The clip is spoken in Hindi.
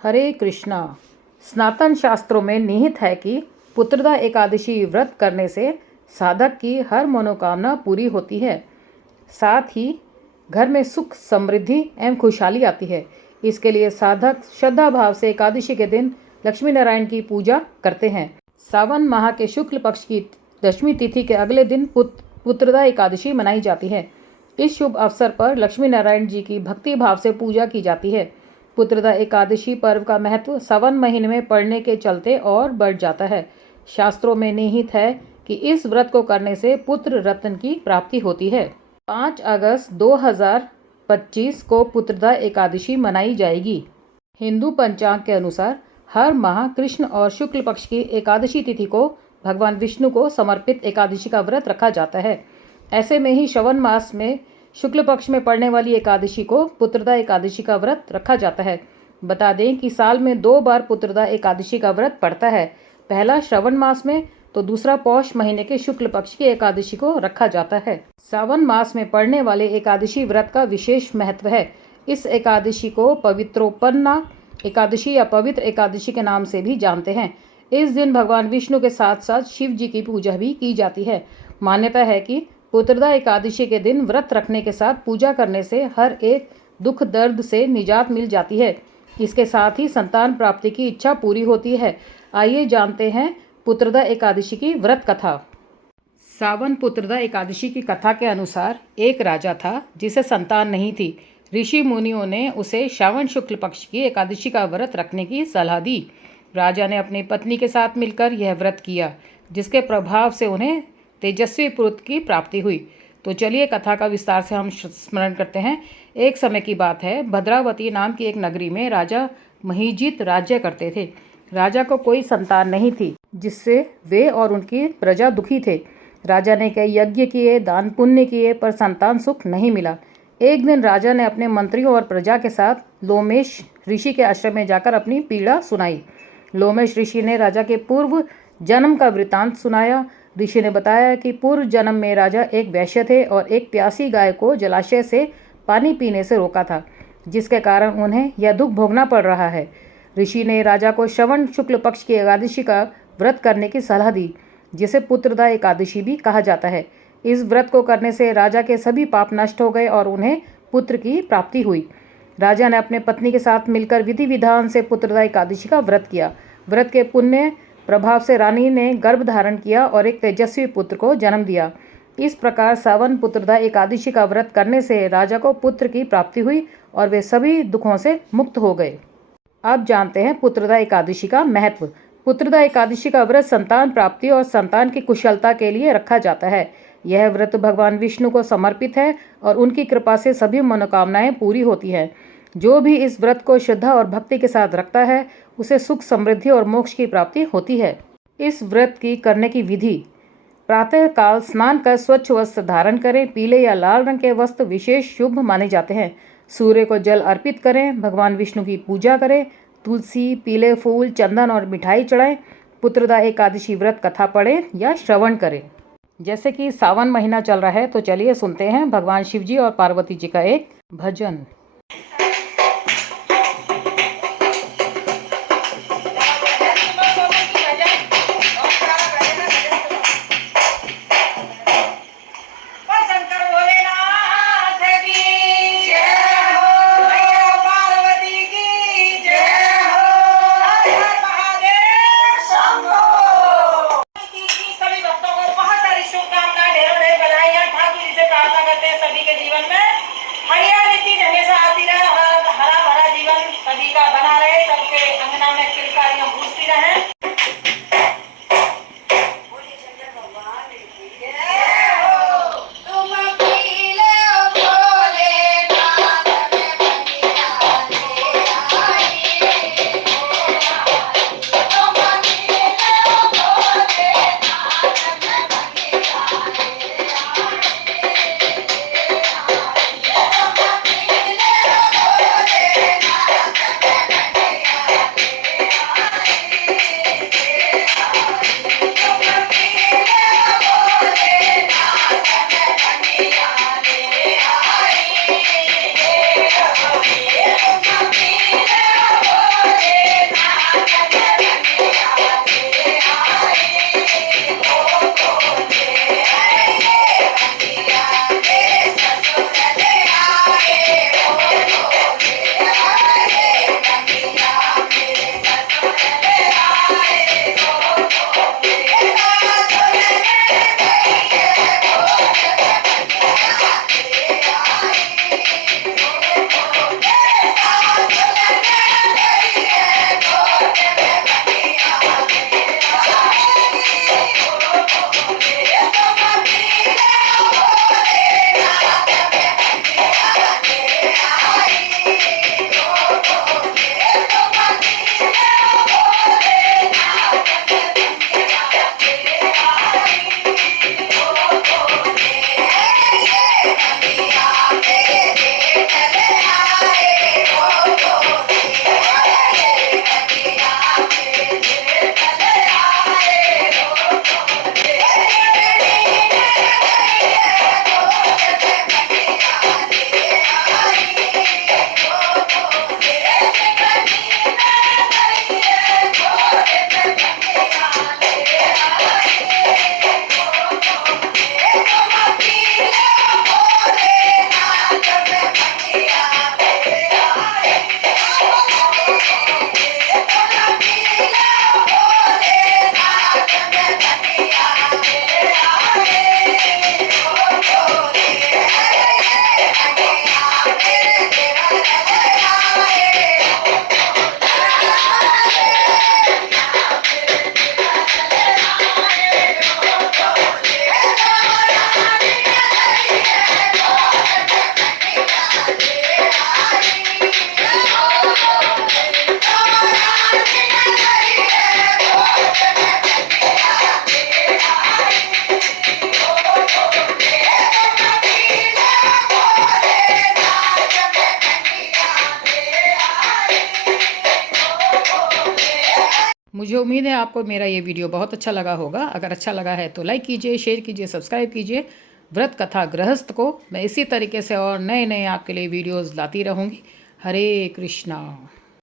हरे कृष्णा। सनातन शास्त्रों में निहित है कि पुत्रदा एकादशी व्रत करने से साधक की हर मनोकामना पूरी होती है, साथ ही घर में सुख समृद्धि एवं खुशहाली आती है। इसके लिए साधक श्रद्धा भाव से एकादशी के दिन लक्ष्मी नारायण की पूजा करते हैं। सावन माह के शुक्ल पक्ष की दशमी तिथि के अगले दिन पुत्रदा एकादशी मनाई जाती है। इस शुभ अवसर पर लक्ष्मी नारायण जी की भक्ति भाव से पूजा की जाती है। पुत्रदा एकादशी पर्व का महत्व सावन महीने में पड़ने के चलते और बढ़ जाता है। शास्त्रों में निहित है कि इस व्रत को करने से पुत्र रत्न की प्राप्ति होती है। 5 अगस्त 2025 को पुत्रदा एकादशी मनाई जाएगी। हिंदू पंचांग के अनुसार हर माह कृष्ण और शुक्ल पक्ष की एकादशी तिथि को भगवान विष्णु को समर्पित एकादशी का व्रत रखा जाता है। ऐसे में ही श्रवण मास में शुक्ल पक्ष में पड़ने वाली एकादशी को पुत्रदा एकादशी का व्रत रखा जाता है। बता दें कि साल में 2 बार पुत्रदा एकादशी का व्रत पड़ता है। पहला श्रवण मास में तो दूसरा पौष महीने के शुक्ल पक्ष की एकादशी को रखा जाता है। सावन मास में पड़ने वाले एकादशी व्रत का विशेष महत्व है। इस एकादशी को पवित्रोपन्ना एकादशी या पवित्र एकादशी के नाम से भी जानते हैं। इस दिन भगवान विष्णु के साथ साथ शिव जी की पूजा भी की जाती है। मान्यता है कि पुत्रदा एकादशी के दिन व्रत रखने के साथ पूजा करने से हर एक दुख दर्द से निजात मिल जाती है। इसके साथ ही संतान प्राप्ति की इच्छा पूरी होती है। आइए जानते हैं पुत्रदा एकादशी की व्रत कथा। सावन पुत्रदा एकादशी की कथा के अनुसार एक राजा था जिसे संतान नहीं थी। ऋषि मुनियों ने उसे श्रावण शुक्ल पक्ष की एकादशी का व्रत रखने की सलाह दी। राजा ने अपनी पत्नी के साथ मिलकर यह व्रत किया, जिसके प्रभाव से उन्हें तेजस्वी पुत्र की प्राप्ति हुई। तो चलिए कथा का विस्तार से हम स्मरण करते हैं। एक समय की बात है, भद्रावती नाम की एक नगरी में राजा महीजीत राज्य करते थे। राजा को कोई संतान नहीं थी, जिससे वे और उनकी प्रजा दुखी थे। राजा ने कई यज्ञ किए, दान पुण्य किए, पर संतान सुख नहीं मिला। एक दिन राजा ने अपने मंत्रियों और प्रजा के साथ लोमेश ऋषि के आश्रम में जाकर अपनी पीड़ा सुनाई। लोमेश ऋषि ने राजा के पूर्व जन्म का वृतांत सुनाया। ऋषि ने बताया कि पूर्व जन्म में राजा एक वैश्य थे और एक प्यासी गाय को जलाशय से पानी पीने से रोका था, जिसके कारण उन्हें यह दुख भोगना पड़ रहा है। ऋषि ने राजा को श्रवण शुक्ल पक्ष की एकादशी का व्रत करने की सलाह दी, जिसे पुत्रदा एकादशी भी कहा जाता है। इस व्रत को करने से राजा के सभी पाप नष्ट हो गए और उन्हें पुत्र की प्राप्ति हुई। राजा ने अपने पत्नी के साथ मिलकर विधि विधान से पुत्रदा एकादशी का व्रत किया। व्रत के पुण्य प्रभाव से रानी ने गर्भ धारण किया और एक तेजस्वी पुत्र को जन्म दिया। इस प्रकार सावन पुत्रदा एकादशी का व्रत करने से राजा को पुत्र की प्राप्ति हुई और वे सभी दुखों से मुक्त हो गए। अब जानते हैं पुत्रदा एकादशी का महत्व। पुत्रदा एकादशी का व्रत संतान प्राप्ति और संतान की कुशलता के लिए रखा जाता है। यह व्रत भगवान विष्णु को समर्पित है और उनकी कृपा से सभी मनोकामनाएं पूरी होती हैं। जो भी इस व्रत को श्रद्धा और भक्ति के साथ रखता है, उसे सुख समृद्धि और मोक्ष की प्राप्ति होती है। इस व्रत की करने की विधि: प्रातः काल स्नान कर स्वच्छ वस्त्र धारण करें। पीले या लाल रंग के वस्त्र विशेष शुभ माने जाते हैं। सूर्य को जल अर्पित करें। भगवान विष्णु की पूजा करें। तुलसी, पीले फूल, चंदन और मिठाई चढ़ाएं। पुत्रदा एकादशी व्रत कथा पढ़ें या श्रवण करें। जैसे कि सावन महीना चल रहा है, तो चलिए सुनते हैं भगवान शिव जी और पार्वती जी का एक भजन। सभी के जीवन में हरियाली चीज हमेशा आती रहे, हरा भरा जीवन सभी का बना रहे, सबके अंगना में किलकारियां गूंजती रहे। मुझे उम्मीद है आपको मेरा ये वीडियो बहुत अच्छा लगा होगा। अगर अच्छा लगा है तो लाइक कीजिए, शेयर कीजिए, सब्सक्राइब कीजिए। व्रत कथा गृहस्थ को मैं इसी तरीके से और नए नए आपके लिए वीडियोज़ लाती रहूँगी। हरे कृष्णा।